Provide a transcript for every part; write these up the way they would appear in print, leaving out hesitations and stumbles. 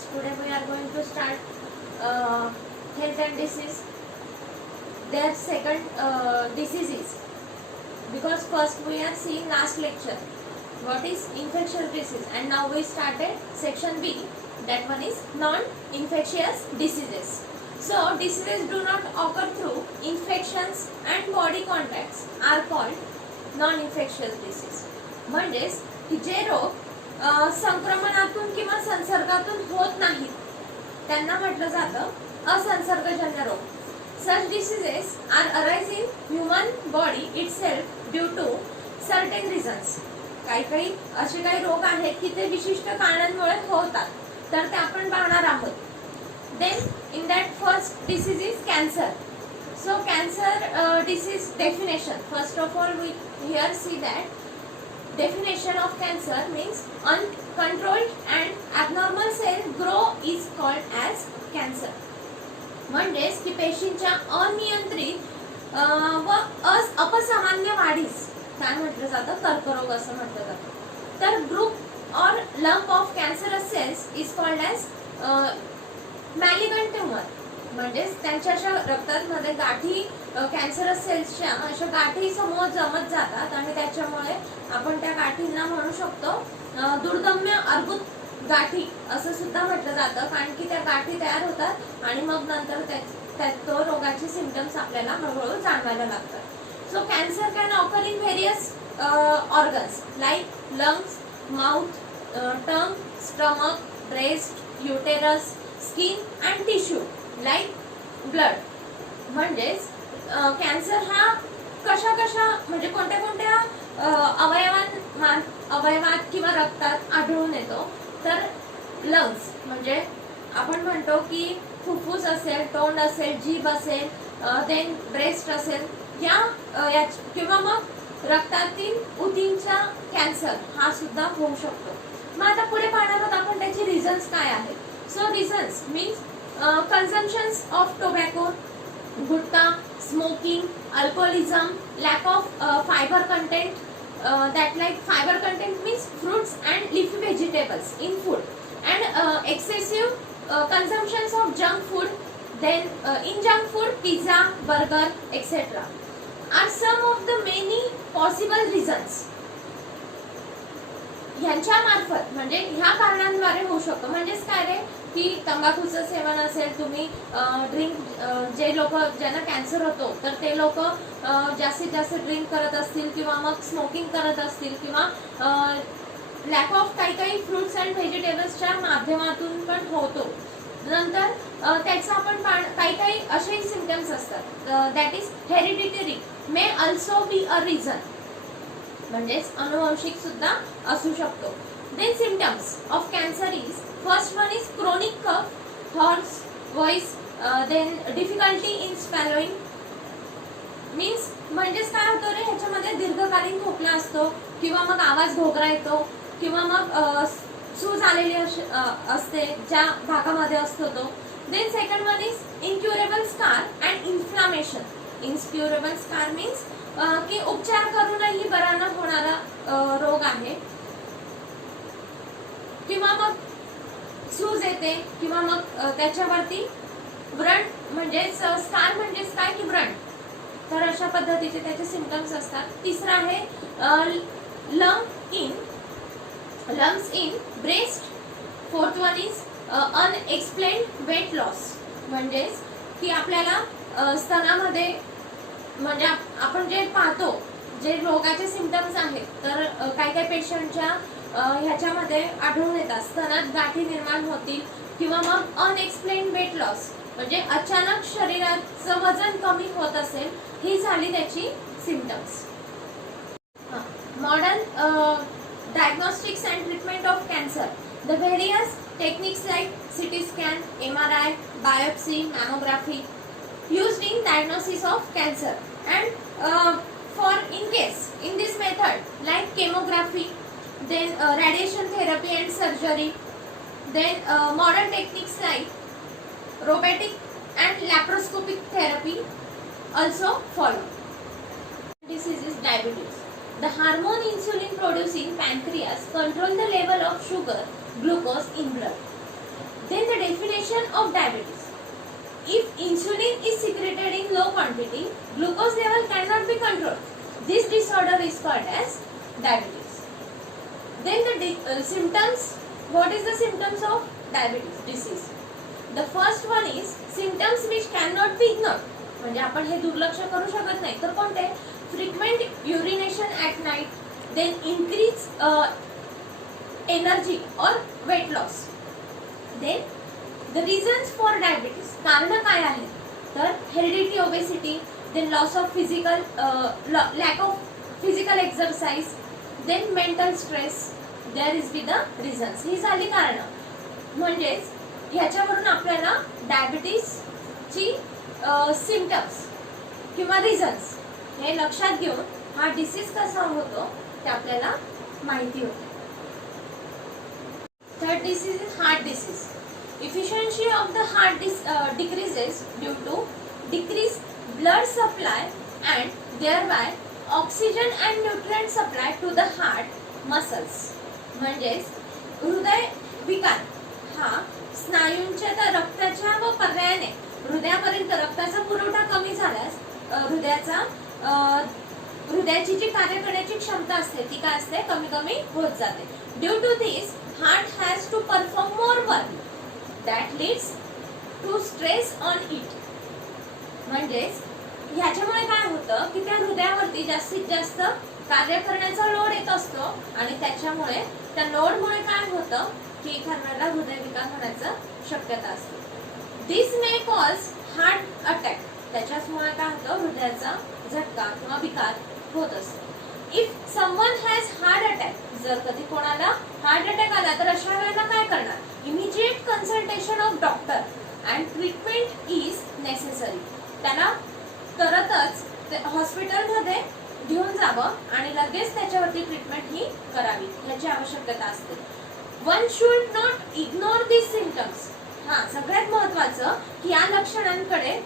students, today we are going to start health and disease. Their second diseases, because first we are seeing last lecture what is infectious disease, and now we started section B, that one is non-infectious diseases. So diseases do not occur through infections and body contacts are called non-infectious disease. म्हणजेच की जे रोग संक्रमणातून किंवा संसर्गातून होत नाहीत त्यांना म्हटलं जातं असंसर्गजन्य रोग. Such diseases are arise in human body itself due to certain reasons. काही असे काही रोग आहेत की ते विशिष्ट कारणांमुळे होतात, तर ते आपण पाहणार आहोत. Then in that first disease is cancer. So cancer disease definition. First of all, we here see that definition of cancer means uncontrolled and abnormal cell grow is called as cancer. म्हणजेच की पेशींच्या अनियंत्रित व अपसामान्य वाढीस काय म्हटलं जातं, कर्करोग असं म्हटलं जातं. तर group or lump of cancerous cells is called as malignant tumour. म्हणजेच त्यांच्या अशा रक्तामध्ये गाठी कॅन्सरस सेल्सच्या अशा गाठी समोर जमत जातात आणि त्याच्यामुळे आपण त्या गाठींना म्हणू शकतो दुर्दम्य अर्बुद गाठी असं सुद्धा म्हटलं जातं, कारण की त्या गाठी तयार होतात आणि मग नंतर तो रोगाचे सिम्पटम्स आपल्याला हळूहळू जाणवायला लागतात. So cancer can occur in various organs like lungs, mouth, tongue, stomach, breast, uterus, skin and tissue like blood. म्हणजेच कॅन्सर हा कशा म्हणजे कोणत्या अवयवात किंवा रक्तात आढळून येतो. तर लंग्स म्हणजे आपण म्हणतो की फुफ्फुस असेल, तोंड असेल, जीभ असेल, देन ब्रेस्ट असेल, या किंवा मग रक्तातील उतींचा कॅन्सर हा सुद्धा होऊ शकतो. मग आता पुढे पाहणार आहोत आपण त्याची रिझन्स काय आहेत. So reasons means consumptions of tobacco, gutkha, smoking, alcoholism, lack of fiber content, that like fiber content means fruits and leafy vegetables in food, and excessive consumptions of junk food. Then in junk food, pizza, burger, etc. are some of the many possible reasons. ह्यांच्या मार्फत म्हणजे ह्या कारणांद्वारे होऊ शकतो. म्हणजेच काय रे की तंबाखूचं सेवन असेल, तुम्ही ड्रिंक, जे लोक ज्यांना कॅन्सर होतो तर ते लोक जास्तीत जास्त ड्रिंक करत असतील किंवा मग स्मोकिंग करत असतील किंवा लॅक ऑफ काही फ्रुट्स अँड व्हेजिटेबल्सच्या माध्यमातून पण होतो. नंतर त्याचा आपण काही असे सिम्पटम्स असतात. That is hereditary may also be a reason. म्हणजेच अनुवंशिक सुद्धा असू शकतो. Then symptoms of cancer is first one is chronic cough, hoarse voice, then difficulty in swallowing. Means म्हणजेच काय होतं रे, ह्याच्यामध्ये दीर्घकालीन खोकला असतो किंवा मग आवाज घोगरा येतो किंवा मग सूज आलेली असते ज्या भागामध्ये असतो तो. Then second one is incurable scar and inflammation. Incurable scar means की उपचार करूनही बरा न होणारा रोग आहे किंवा मग सूज येते किंवा मग त्याच्यावरती व्रण, म्हणजेच स्कार म्हणजेच काय की व्रण. तर अशा पद्धतीचे त्याचे सिम्पटम्स असतात. तिसरा आहे lungs in breast. Fourth one is unexplained weight loss. म्हणजेच की आपल्याला स्तनामध्ये म्हणजे आपण जे पाहतो जे रोगाचे सिम्पटम्स आहेत, तर काही पेशंटच्या ह्याच्यामध्ये आढळून येतात स्तनात गाठी निर्माण होतील किंवा मग अनएक्सप्लेन्ड वेट लॉस म्हणजे अचानक शरीराचं वजन कमी होत असेल, ही झाली त्याची symptoms. Modern diagnostics and treatment of cancer. The various techniques like CT scan, MRI, biopsy, mammography used in diagnosis of cancer, and for in case in this method like chemography, then radiation therapy and surgery, then modern techniques like robotic and laparoscopic therapy also follow. Disease is diabetes. The hormone insulin producing pancreas control the level of sugar, glucose in blood. Then the definition of diabetes. If insulin is secreted in low quantity, glucose level cannot be controlled. This disorder is called as diabetes. Then the symptoms. What is the symptoms of diabetes disease? The first one is symptoms which cannot be ignored. म्हणजे आपण हे दुर्लक्ष करू शकत नाही. तर कोणते? Frequent urination at night, then increase energy or weight loss. Then the reasons for diabetes. कारण काय आहे? तर heredity, obesity, then loss of physical lack of physical exercise, then mental stress. There is be the reasons. ही झाली कारण. म्हणजेच ह्याच्यावरून आपल्याला diabetes ची सिम्पटम्स किंवा रिझन्स हे लक्षात घेऊन हा डिसीज कसा होतो ते आपल्याला माहिती होते. Third disease is heart disease. Efficiency of the heart decreases due to decreased blood supply and thereby oxygen and nutrient supply to the heart muscles. म्हणजेच हृदय विकार हा स्नायूंच्या त्या रक्ताच्या व पर्यायाने हृदयापर्यंत रक्ताचा पुरवठा कमी झाल्यास हृदयाची जी कार्य करण्याची क्षमता असते ती काय असते? कमी कमी होत जाते. Due to this heart has to perform more work that leads to stress on it. म्हणजेच ह्याच्यामुळे काय होतं की त्या हृदयावरती जास्तीत जास्त कार्य करण्याचा लोड येत असतो आणि त्याच्यामुळे त्या लोडमुळे काय होतं की एखाद्याला हृदयविकार होण्याची शक्यता असते. This may cause heart attack. त्याच्यामुळे काय होतं? हृदयाचा झटका किंवा विकार होत असतो. If someone has heart attack, जर कधी कोणाला हार्ट अटॅक आला तर अशा वेळेला काय करणार? Immediate consultation of doctor and treatment is necessary. त्याला तरतच हॉस्पिटलमध्ये घेऊन जावं आणि लगेच त्याच्यावरती ट्रीटमेंट ही करावी याची आवश्यकता असते. One should not ignore this symptoms. हा सगळ्यात महत्वाचं की या लक्षणांकडे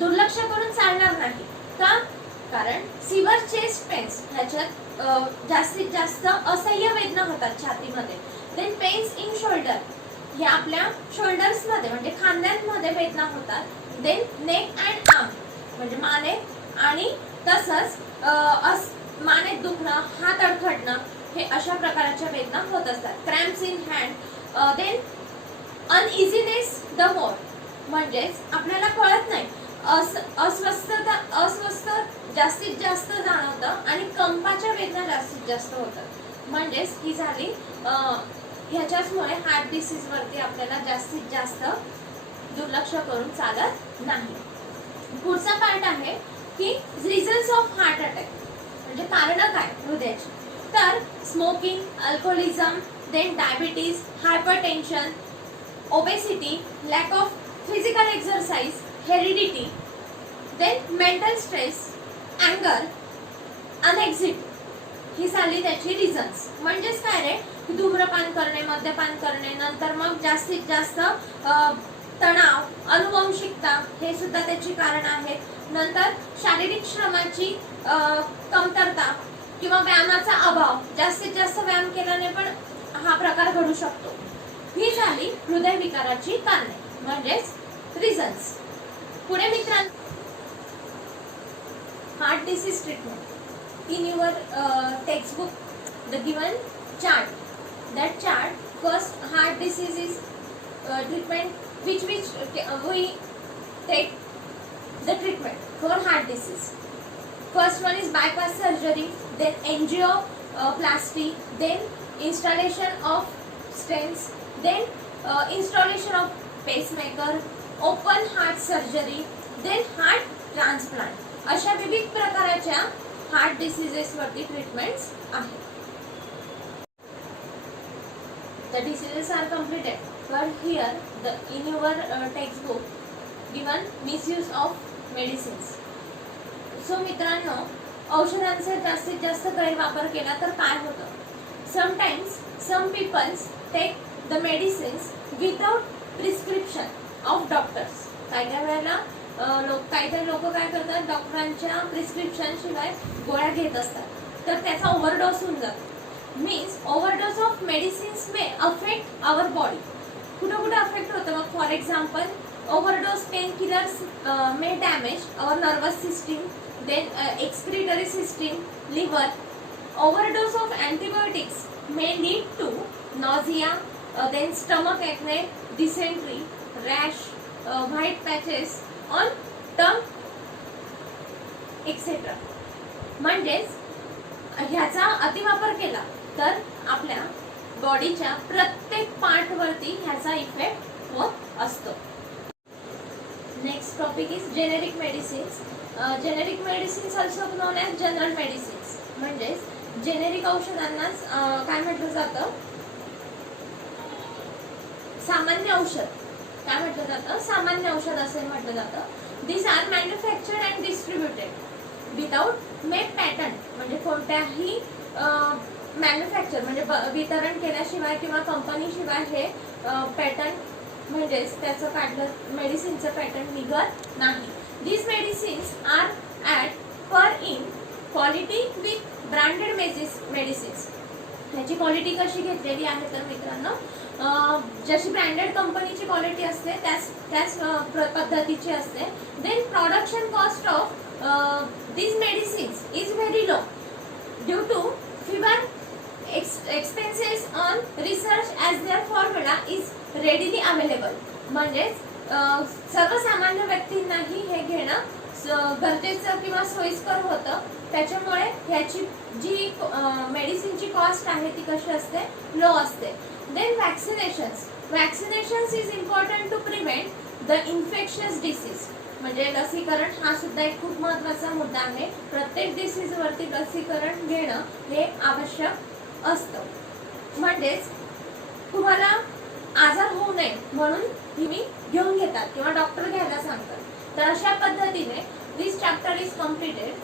दुर्लक्ष करून चालणार नाही. का? कारण सिव्हिअर चेस्ट पेन्स ह्याच्यात जास्तीत जास्त असह्य वेदना होतात छातीमध्ये. देन पेन्स इन शोल्डर, हे आपल्या शोल्डर्स मध्ये म्हणजे खांद्यांमध्ये वेदना होतात. देन नेक अँड आर्म म्हणजे माने आणि तसंच मानेत दुखणं, हात अडखडणं हे अशा प्रकारच्या वेदना होत असतात. Cramps in hand. Then uneasiness the more, म्हणजेच आपल्याला कळत नाही अस्वस्थ जास्तीत जास्त जाणवतं आणि कंपाच्या वेदना जास्तीत जास्त होतात. म्हणजेच ही झाली ह्याच्यामुळे हार्ट डिसीज वरती आपल्याला जास्तीत जास्त दुर्लक्ष करून चालत नाही. पुढचा पार्ट आहे की रिझन्स ऑफ हार्ट अटॅक म्हणजे कारण काय हृदयाची. तर smoking, alcoholism, then diabetes, hypertension, obesity, lack of physical exercise, heredity, then mental stress, अँगर, अनेक्झिटी ही झाली त्याची रिझन्स. म्हणजेच काय रे? धूम्रपान करणे, मद्यपान करणे, नंतर मग जास्तीत जास्त तणाव, अनुवंशिकता हे सुद्धा त्याची कारण आहेत. नंतर शारीरिक श्रमाची कमतरता किंवा व्यायामाचा अभाव, जास्तीत जास्त व्यायाम केल्याने पण हा प्रकार घडू शकतो. ही झाली हृदयविकाराची कारणे म्हणजेच रिझन्स. पुढे मित्रांनो, heart disease treatment. In your textbook the given chart, that chart, first heart disease is treatment which we take the treatment for heart disease. First one is bypass surgery, then angioplasty, then installation of stents, then installation of pacemaker, open heart surgery, then heart transplant. अशा विविध प्रकारच्या heart diseases वरती treatments आहेत. The diseases are completed, but here in your textbook given misuse of medicines. So मित्रांनो, औषधांचा जास्तीत जास्त गैरवापर केला तर काय होतं? Sometimes some peoples take the medicines without prescription of doctors. काही वेळेला काही लोक काय करतात? डॉक्टरांच्या प्रिस्क्रिप्शन शिवाय गोळ्या घेत असतात, तर त्याचा ओव्हरडोस होऊन जातो. Means overdose of medicines may affect our body. कुठं कुठं अफेक्ट होतं मग? For example, overdose painkillers may damage our nervous system, then excretory system, liver. Overdose of antibiotics may lead to nausea, then stomach acne, dysentery, rash, white patches on tongue, etc. म्हणजेच ह्याचा अतिवापर केला तर आपल्या बॉडीच्या प्रत्येक पार्ट वरती ह्याचा इफेक्ट होत असतो. Next topic is generic medicines. Generic medicines also non as general medicines. म्हणजेच जेनेरिक औषधांनाच काय म्हटलं जातं? सामान्य औषध. काय म्हटलं जातं? सामान्य औषध असे म्हटलं जातं. These are manufactured and distributed without made patent. म्हणजे कोणत्याही मॅन्युफॅक्चर म्हणजे वितरण केल्याशिवाय किंवा कंपनीशिवाय हे पॅटर्न म्हणजेच त्याचं काढलं मेडिसिनचं पॅटर्न निघत नाही. These medicines are at per in quality with branded medicines. ह्याची क्वालिटी कशी घेतलेली आहे तर मित्रांनो, जशी ब्रँडेड कंपनीची क्वालिटी असते त्याच पद्धतीची असते. Then production cost of these medicines is very low due to fewer expenses on research as their formula is readily available. म्हणजेच सर्वसामान्य व्यक्तींनाही हे घेणं गरजेचं किंवा सोयीस्कर होतं. त्याच्यामुळे ह्याची जी मेडिसिनची कॉस्ट आहे ती कशी असते? लो असते. Then vaccinations is important to prevent the infectious disease. म्हणजे लसीकरण हा सुद्धा एक खूप महत्त्वाचा मुद्दा आहे. प्रत्येक डिसीज वरती लसीकरण घेणं हे आवश्यक असतं. म्हणजेच तुम्हाला आजार होऊ नये म्हणून तुम्ही घेऊन घेतात किंवा डॉक्टर घ्यायला सांगतात. तर अशा पद्धतीने दिस चॅप्टर इज कम्प्लीटेड.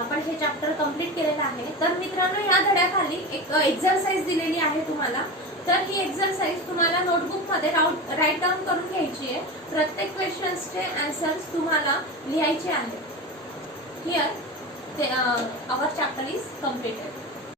आपण हे चॅप्टर कम्प्लीट केलेलं आहे. तर मित्रांनो, या धड्याखाली एक एक्झरसाइज दिलेली आहे तुम्हाला. तर ही एक्झरसाइज तुम्हाला नोटबुक मध्ये राईट डाऊन करून घ्यायची आहे. प्रत्येक क्वेश्चन्सचे आन्सर्स तुम्हाला लिहायचे आहेत. Here our chapter is completed.